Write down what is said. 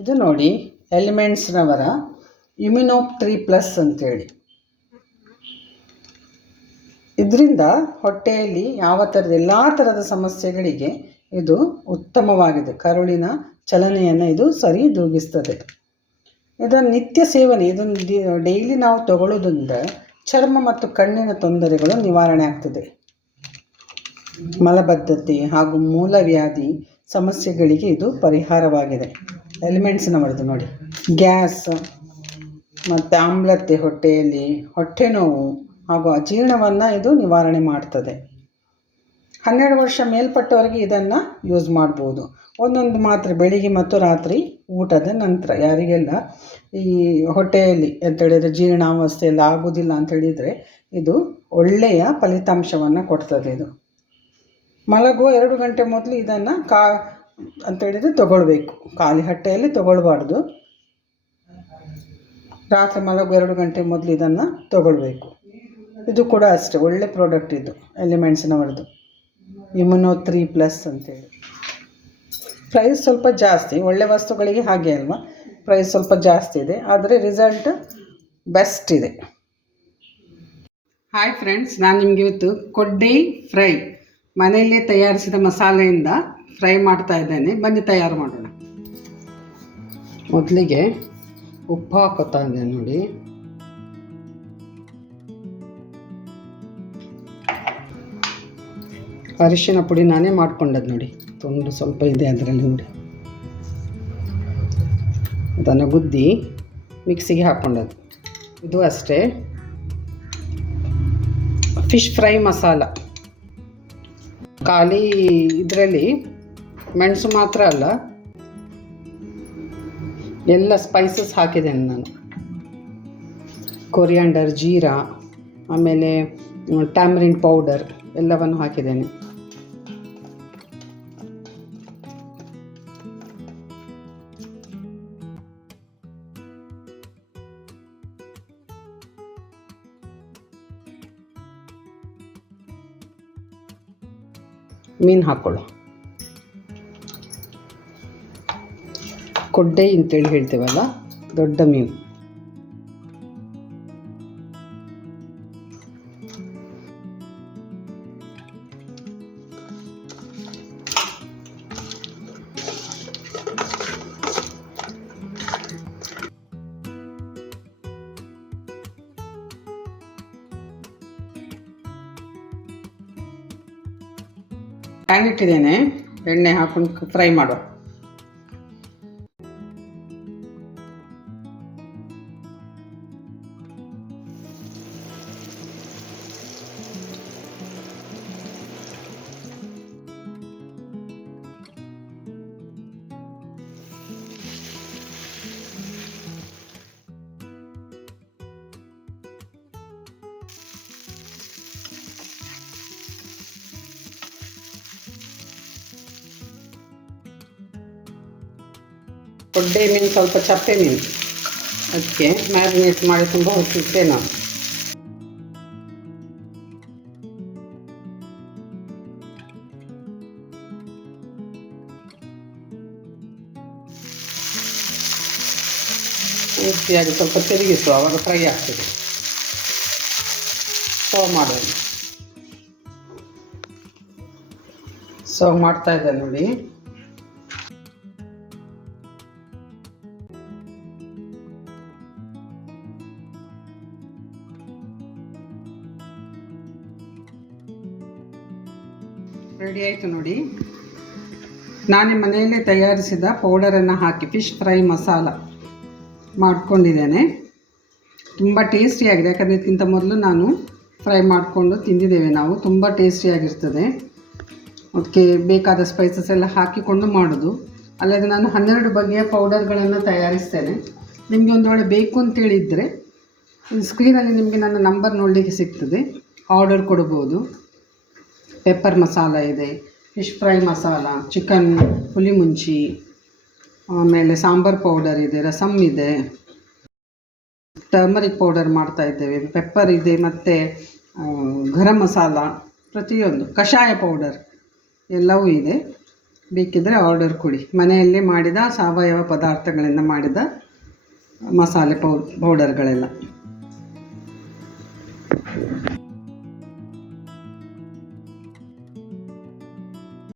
ಇದು ನೋಡಿ ಎಲಿಮೆಂಟ್ಸ್ನವರ ಇಮ್ಯುನೋ3+ ಅಂತೇಳಿ. ಇದರಿಂದ ಹೊಟ್ಟೆಯಲ್ಲಿ ಎಲ್ಲ ಥರದ ಸಮಸ್ಯೆಗಳಿಗೆ ಇದು ಉತ್ತಮವಾಗಿದೆ. ಕರುಳಿನ ಚಲನೆಯನ್ನು ಇದು ಸರಿದೂಗಿಸ್ತದೆ. ಇದನ್ನು ನಿತ್ಯ ಸೇವನೆ, ಇದನ್ನು ಡೈಲಿ ನಾವು ತಗೊಳ್ಳೋದ್ರಿಂದ ಚರ್ಮ ಮತ್ತು ಕಣ್ಣಿನ ತೊಂದರೆಗಳು ನಿವಾರಣೆ ಆಗ್ತದೆ. ಮಲಬದ್ಧತೆ ಹಾಗೂ ಮೂಲವ್ಯಾಧಿ ಸಮಸ್ಯೆಗಳಿಗೆ ಇದು ಪರಿಹಾರವಾಗಿದೆ. ಎಲಿಮೆಂಟ್ಸ್ನವರದು ನೋಡಿ. ಗ್ಯಾಸ್ ಮತ್ತು ಆಮ್ಲತೆ, ಹೊಟ್ಟೆಯಲ್ಲಿ ಹೊಟ್ಟೆ ನೋವು ಹಾಗೂ ಅಜೀರ್ಣವನ್ನು ಇದು ನಿವಾರಣೆ ಮಾಡ್ತದೆ. 12 ವರ್ಷ ಮೇಲ್ಪಟ್ಟವರಿಗೆ ಇದನ್ನು ಯೂಸ್ ಮಾಡ್ಬೋದು. ಒಂದೊಂದು ಮಾತ್ರೆ ಬೆಳಿಗ್ಗೆ ಮತ್ತು ರಾತ್ರಿ ಊಟದ ನಂತರ. ಯಾರಿಗೆಲ್ಲ ಈ ಹೊಟ್ಟೆಯಲ್ಲಿ ಅಂತೇಳಿದರೆ ಜೀರ್ಣಾವಸ್ಥೆ ಎಲ್ಲ ಆಗೋದಿಲ್ಲ ಅಂತೇಳಿದರೆ ಇದು ಒಳ್ಳೆಯ ಫಲಿತಾಂಶವನ್ನು ಕೊಡ್ತದೆ. ಇದು ಮಲಗುವ 2 ಗಂಟೆ ಮೊದಲು ಇದನ್ನು ಅಂತೇಳಿದರೆ ತಗೊಳ್ಬೇಕು. ಖಾಲಿ ಹೊಟ್ಟೆಯಲ್ಲಿ ತಗೊಳ್ಬಾರ್ದು. ರಾತ್ರಿ ಮಲಗುವ 2 ಗಂಟೆ ಮೊದಲು ಇದನ್ನು ತಗೊಳ್ಬೇಕು. ಇದು ಕೂಡ ಅಷ್ಟೇ ಒಳ್ಳೆ ಪ್ರಾಡಕ್ಟ್. ಇದು ಎಲಿಮೆಂಟ್ಸ್ನವರದು ಇಮ್ಯುನೋ3+ ಅಂತೇಳಿ. ಪ್ರೈಸ್ ಸ್ವಲ್ಪ ಜಾಸ್ತಿ, ಒಳ್ಳೆ ವಸ್ತುಗಳಿಗೆ ಹಾಗೆ ಅಲ್ವಾ, ಪ್ರೈಸ್ ಸ್ವಲ್ಪ ಜಾಸ್ತಿ ಇದೆ, ಆದರೆ ರಿಸಲ್ಟ್ ಬೆಸ್ಟ್ ಇದೆ. ಹಾಯ್ ಫ್ರೆಂಡ್ಸ್, ನಾನು ನಿಮಗೆ ಇವತ್ತು ಕೊಡ್ಡೆ ಫ್ರೈ ಮನೆಯಲ್ಲೇ ತಯಾರಿಸಿದ ಮಸಾಲೆಯಿಂದ ಫ್ರೈ ಮಾಡ್ತಾ ಇದ್ದೇನೆ. ಬನ್ನಿ ತಯಾರು ಮಾಡೋಣ. ಮೊದಲಿಗೆ ಉಪ್ಪು ಹಾಕೋತಾ ಇದ್ದೇನೆ ನೋಡಿ. ಅರಿಶಿನ ಪುಡಿ ನಾನೇ ಮಾಡ್ಕೊಂಡದ್ದು ನೋಡಿ, ತುಂಡು ಸ್ವಲ್ಪ ಇದೆ ಅದರಲ್ಲಿ ನೋಡಿ. ಅದನ್ನು ಗುದ್ದಿ ಮಿಕ್ಸಿಗೆ ಹಾಕ್ಕೊಂಡದ್ದು. ಇದು ಅಷ್ಟೇ ಫಿಶ್ ಫ್ರೈ ಮಸಾಲ. ಖಾಲಿ ಇದರಲ್ಲಿ ಮೆಣಸು ಮಾತ್ರ ಅಲ್ಲ, ಎಲ್ಲ ಸ್ಪೈಸಸ್ ಹಾಕಿದ್ದೇನೆ ನಾನು. ಕೊರಿಯಾಂಡರ್, ಜೀರಾ, ಆಮೇಲೆ ಟ್ಯಾಮರಿನ್ ಪೌಡರ್ ಎಲ್ಲವನ್ನು ಹಾಕಿದ್ದೇನೆ. ಮೀನು ಹಾಕ್ಕೊಳ್ಳೋ. ಕೊಡ್ಡೆ ಅಂತೇಳಿ ಹೇಳ್ತೇವಲ್ಲ, ದೊಡ್ಡ ಮೀನು. ಪ್ಯಾನ್ ಇಟ್ಟಿದ್ದೇನೆ, ಎಣ್ಣೆ ಹಾಕೊಂಡು ಫ್ರೈ ಮಾಡೋ. ಕೊಡ್ಡೆ ಮೀನು ಸ್ವಲ್ಪ ಚಪ್ಪೆ ಮೀನು, ಅದಕ್ಕೆ ಮ್ಯಾರಿನೇಟ್ ಮಾಡಿ ತುಂಬ ಹೊತ್ತಿಟ್ಟೆ ನಾವು. ಪೂರ್ತಿಯಾಗಿ ಸ್ವಲ್ಪ ತಿರುಗಿಸುವ, ಆವಾಗ ಫ್ರೈ ಆಗ್ತದೆ. ಸರ್ವ್ ಮಾಡೋದು. ಸರ್ವ್ ಮಾಡ್ತಾ ಇದ್ದೆ ನೋಡಿ. ರೆಡಿ ಆಯಿತು ನೋಡಿ. ನಾನೇ ಮನೆಯಲ್ಲೇ ತಯಾರಿಸಿದ ಪೌಡರನ್ನು ಹಾಕಿ ಫಿಶ್ ಫ್ರೈ ಮಸಾಲ ಮಾಡ್ಕೊಂಡಿದ್ದೇನೆ. ತುಂಬ ಟೇಸ್ಟಿಯಾಗಿದೆ. ಯಾಕಂದರೆ ಇದಕ್ಕಿಂತ ಮೊದಲು ನಾನು ಫ್ರೈ ಮಾಡಿಕೊಂಡು ತಿಂದಿದ್ದೇವೆ ನಾವು. ತುಂಬ ಟೇಸ್ಟಿಯಾಗಿರ್ತದೆ. ಅದಕ್ಕೆ ಬೇಕಾದ ಸ್ಪೈಸಸ್ ಎಲ್ಲ ಹಾಕಿಕೊಂಡು ಮಾಡೋದು. ಅಲ್ಲದೆ ನಾನು 12 ಬಗೆಯ ಪೌಡರ್ಗಳನ್ನು ತಯಾರಿಸ್ತೇನೆ. ನಿಮಗೆ ಒಂದು ವೇಳೆ ಬೇಕು ಅಂತೇಳಿದರೆ ಸ್ಕ್ರೀನಲ್ಲಿ ನಿಮಗೆ ನನ್ನ ನಂಬರ್ ನೋಡಲಿಕ್ಕೆ ಸಿಗ್ತದೆ, ಆರ್ಡರ್ ಕೊಡ್ಬೋದು. ಪೆಪ್ಪರ್ ಮಸಾಲ ಇದೆ, ಫಿಶ್ ಫ್ರೈ ಮಸಾಲ, ಚಿಕನ್ ಹುಲಿ ಮುಂಚಿ, ಆಮೇಲೆ ಸಾಂಬಾರ್ ಪೌಡರ್ ಇದೆ, ರಸಮ್ ಇದೆ, ಟರ್ಮರಿಕ್ ಪೌಡರ್ ಮಾಡ್ತಾ ಇದ್ದೇವೆ, ಪೆಪ್ಪರ್ ಇದೆ, ಮತ್ತು ಗರಂ ಮಸಾಲ, ಪ್ರತಿಯೊಂದು ಕಷಾಯ ಪೌಡರ್ ಎಲ್ಲವೂ ಇದೆ. ಬೇಕಿದ್ದರೆ ಆರ್ಡರ್ ಕೊಡಿ. ಮನೆಯಲ್ಲೇ ಮಾಡಿದ ಸಾವಯವ ಪದಾರ್ಥಗಳಿಂದ ಮಾಡಿದ ಮಸಾಲೆ ಪೌಡರ್ಗಳೆಲ್ಲ.